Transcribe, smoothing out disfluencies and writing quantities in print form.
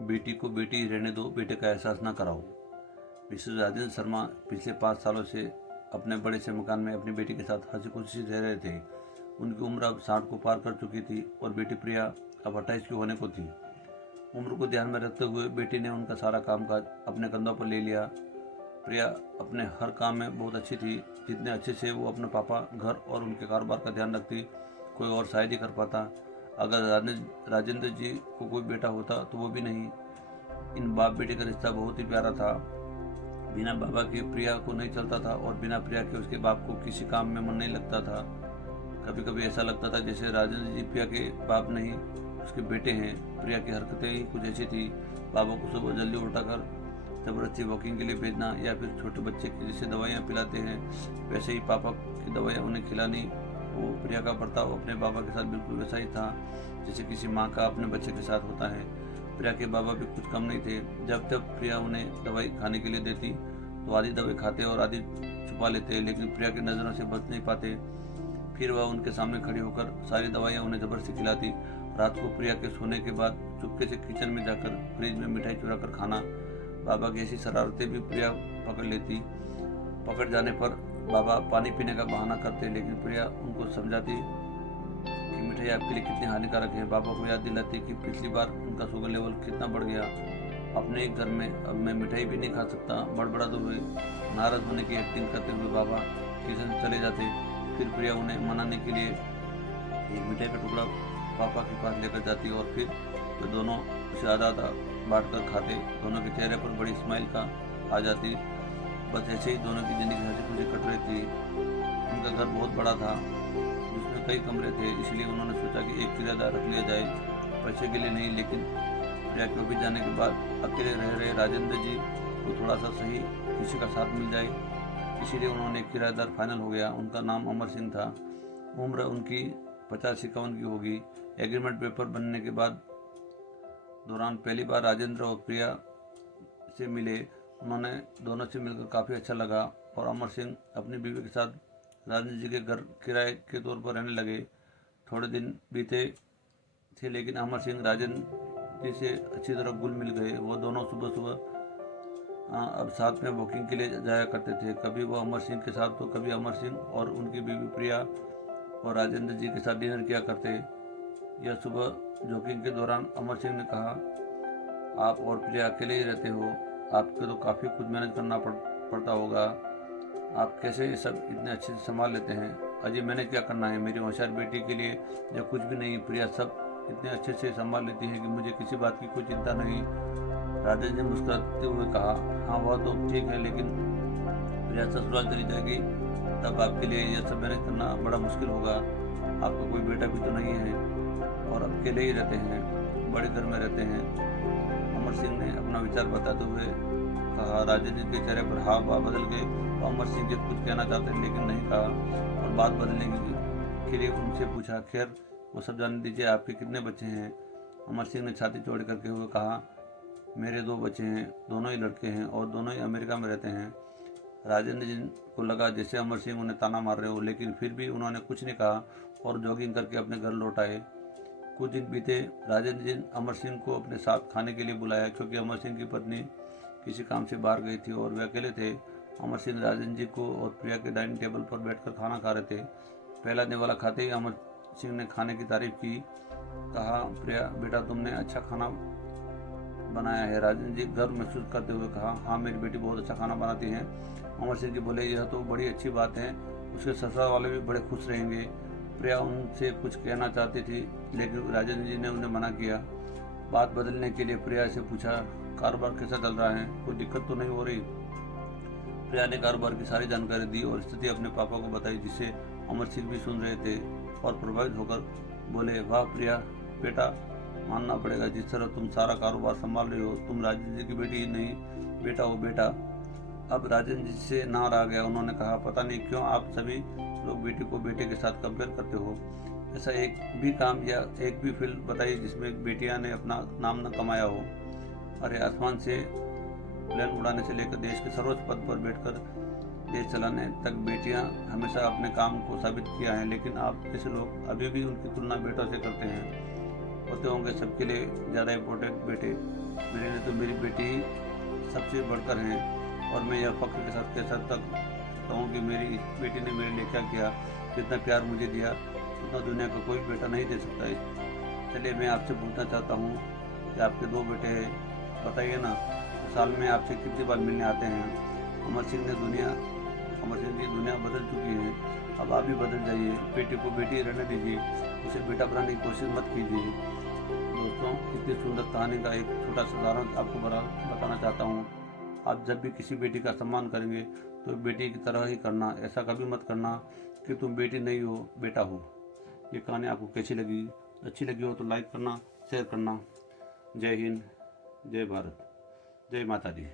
बेटी को बेटी ही रहने दो, बेटे का एहसास ना कराओ। मिसेस राजेंद्र शर्मा पिछले 5 सालों से अपने बड़े से मकान में अपनी बेटी के साथ हंसी खुशी रह रहे थे। उनकी उम्र अब 60 को पार कर चुकी थी और बेटी प्रिया अब 28 की होने को थी। उम्र को ध्यान में रखते हुए बेटी ने उनका सारा कामकाज अपने कंधों पर ले लिया। प्रिया अपने हर काम में बहुत अच्छी थी। जितने अच्छे से वो अपने पापा, घर और उनके कारोबार का ध्यान रखती, कोई और शायद ही कर पाता। अगर राजेंद्र जी को कोई बेटा होता तो वो भी नहीं। इन बाप बेटे का रिश्ता बहुत ही प्यारा था। बिना बाबा के प्रिया को नहीं चलता था और बिना प्रिया के उसके बाप को किसी काम में मन नहीं लगता था। कभी कभी ऐसा लगता था जैसे राजेंद्र जी प्रिया के बाप नहीं, उसके बेटे हैं। प्रिया की हरकतें ही कुछ ऐसी थी। बाबा को सुबह जल्दी उठाकर जबरदस्ती वॉकिंग के लिए भेजना, या फिर छोटे बच्चे की जैसे दवाइयाँ पिलाते हैं वैसे ही पापा की दवाइयाँ उन्हें खिलानी। वो प्रिया का बर्ताव अपने बाबा के साथ बिल्कुल वैसा ही था जैसे किसी माँ का अपने बच्चे के साथ होता है। प्रिया के बाबा भी कुछ कम नहीं थे। जब जब प्रिया उन्हें दवाई खाने के लिए देती तो आधी दवाई खाते और आधी छुपा लेते, लेकिन प्रिया की नज़रों से बच नहीं पाते। फिर वह उनके सामने खड़ी होकर सारी दवाइयाँ उन्हें जबरदस्ती खिलाती। रात को प्रिया के सोने के बाद चुपके से किचन में जाकर फ्रिज में मिठाई चुरा कर खाना। बाबा की ऐसी शरारतें भी प्रिया पकड़ लेती। पकड़ जाने पर बाबा पानी पीने का बहाना करते, लेकिन प्रिया उनको समझाती कि मिठाई आपके लिए कितनी हानिकारक है। बाबा को याद दिलाती कि पिछली बार उनका शुगर लेवल कितना बढ़ गया। अपने घर में अब मैं मिठाई भी नहीं खा सकता, बड़बड़ाते हुए नाराज होने की एक्टिंग करते हुए बाबा किचन चले जाते। फिर प्रिया उन्हें मनाने के लिए एक मिठाई का टुकड़ा पापा के पास लेकर जाती और फिर वे दोनों उसे आधा आधा बांट कर खाते। दोनों के चेहरे पर बड़ी स्माइल का आ जाती। बस ऐसे ही दोनों की जिंदगी हंसी खुशी कट रही थी। उनका घर बहुत बड़ा था जिसमें कई कमरे थे, इसलिए उन्होंने सोचा कि एक किराएदार रख लिया जाए, पैसे के लिए नहीं। लेकिन प्रिया के ऑफिस जाने के बाद अकेले रह रहे राजेंद्र जी को थोड़ा सा सही किसी का साथ मिल जाए, इसीलिए उन्होंने एक किराएदार फाइनल हो गया। उनका नाम अमर सिंह था। उम्र उनकी 50-51 की होगी। एग्रीमेंट पेपर बनने के बाद दौरान पहली बार राजेंद्र और प्रिया से मिले। उन्होंने दोनों से मिलकर काफ़ी अच्छा लगा और अमर सिंह अपनी बीवी के साथ राजेंद्र जी के घर किराए के तौर पर रहने लगे। थोड़े दिन बीते थे लेकिन अमर सिंह राजेंद्र जी से अच्छी तरह घुल मिल गए। वो दोनों सुबह सुबह अब साथ में वॉकिंग के लिए जाया करते थे। कभी वो अमर सिंह के साथ तो कभी अमर सिंह और उनकी बीवी प्रिया और राजेंद्र जी के साथ डिनर किया करते। यह सुबह जॉगिंग के दौरान अमर सिंह ने कहा, आप और प्रिया अकेले ही रहते हो, आपको तो काफ़ी कुछ मैनेज करना पड़ता होगा। आप कैसे ये सब इतने अच्छे से संभाल लेते हैं? अजय मैंने क्या करना है, मेरी होशियार बेटी के लिए या कुछ भी नहीं। प्रिया सब इतने अच्छे से संभाल लेती है कि मुझे किसी बात की कोई चिंता नहीं। राजेंद्र ने मुस्कुराते हुए कहा, हाँ वह तो ठीक है, लेकिन प्रिया ससुराल चली जाएगी तब आपके लिए यह सब मैनेज करना बड़ा मुश्किल होगा। आपका कोई बेटा भी तो नहीं है और अकेले ही रहते हैं, बड़े घर में रहते हैं। अमर सिंह ने अपना विचार बताते हुए कहा। राजेंद्र के चेहरे पर हाव भाव बदल गए। तो अमर सिंह के कुछ कहना चाहते लेकिन नहीं कहा और बात बदलने के लिए उनसे पूछा, खैर वो सब जान दीजिए, आपके कितने बच्चे हैं? अमर सिंह ने छाती चौड़ करके हुए कहा, मेरे 2 बच्चे हैं, दोनों ही लड़के हैं और दोनों ही अमेरिका में रहते हैं। राजेंद्र जी को लगा जैसे अमर सिंह उन्हें ताना मार रहे हो, लेकिन फिर भी उन्होंने कुछ नहीं कहा और जॉगिंग करके अपने घर लौट आए। कुछ दिन बीते। राजेंद्र जी अमर सिंह को अपने साथ खाने के लिए बुलाया क्योंकि अमर सिंह की पत्नी किसी काम से बाहर गई थी और वे अकेले थे। अमर सिंह राजेंद्र जी को और प्रिया के डाइनिंग टेबल पर बैठकर खाना खा रहे थे। पहला निवाला खाते ही अमर सिंह ने खाने की तारीफ की। कहा, प्रिया बेटा तुमने अच्छा खाना बनाया है। राजेंद्र जी गर्व महसूस करते हुए कहा, हाँ मेरी बेटी बहुत अच्छा खाना बनाती है। अमर सिंह जी बोले, यह तो बड़ी अच्छी बात है, उसके ससुराल वाले भी बड़े खुश रहेंगे। प्रिया उनसे कुछ कहना चाहती थी लेकिन राजेंद्र जी ने उन्हें मना किया। बात बदलने के लिए प्रिया से पूछा, कारोबार कैसा चल रहा है, कोई दिक्कत तो नहीं हो रही? प्रिया ने कारोबार की सारी जानकारी दी और स्थिति अपने पापा को बताई, जिसे अमर सिंह भी सुन रहे थे और प्रभावित होकर बोले, वाह प्रिया बेटा, मानना पड़ेगा जिस तरह तुम सारा कारोबार संभाल रही हो, तुम राजेंद्र जी की बेटी ही नहीं बेटा हो बेटा। अब राजेंद्र जी से ना रहा गया। उन्होंने कहा, पता नहीं क्यों आप सभी लोग बेटी को बेटे के साथ कंपेयर करते हो। ऐसा एक भी काम या एक भी फिल्म बताइए जिसमें बेटियां ने अपना नाम न कमाया हो। अरे आसमान से प्लेन उड़ाने से लेकर देश के सर्वोच्च पद पर बैठकर देश चलाने तक बेटियां हमेशा अपने काम को साबित किया है, लेकिन आप जैसे लोग अभी भी उनकी तुलना बेटों से करते हैं। होते होंगे सबके लिए ज़्यादा इम्पोर्टेंट बेटे। मेरे लिए तो मेरी बेटी सबसे बढ़कर हैं, और मैं यह फ़ख्र के साथ कह सकता हूँ कि मेरी बेटी ने मेरे लिए क्या किया। जितना प्यार मुझे दिया उतना दुनिया का कोई बेटा नहीं दे सकता है। चलिए, मैं आपसे पूछना चाहता हूँ कि आपके 2 बेटे हैं, बताइए ना, साल में आपसे कितनी बार मिलने आते हैं? अमर सिंह की दुनिया बदल चुकी है, अब आप भी बदल जाइए। बेटी को बेटी रहने दीजिए, उसे बेटा बनाने की कोशिश मत कीजिए। दोस्तों, इतनी सुंदर कहानी का एक छोटा सा उदाहरण आपको बताना चाहता हूँ। आप जब भी किसी बेटी का सम्मान करेंगे तो बेटी की तरह ही करना। ऐसा कभी मत करना कि तुम बेटी नहीं हो, बेटा हो। ये कहानी आपको कैसी लगी? अच्छी लगी हो तो लाइक करना, शेयर करना। जय हिंद, जय भारत, जय माता दी।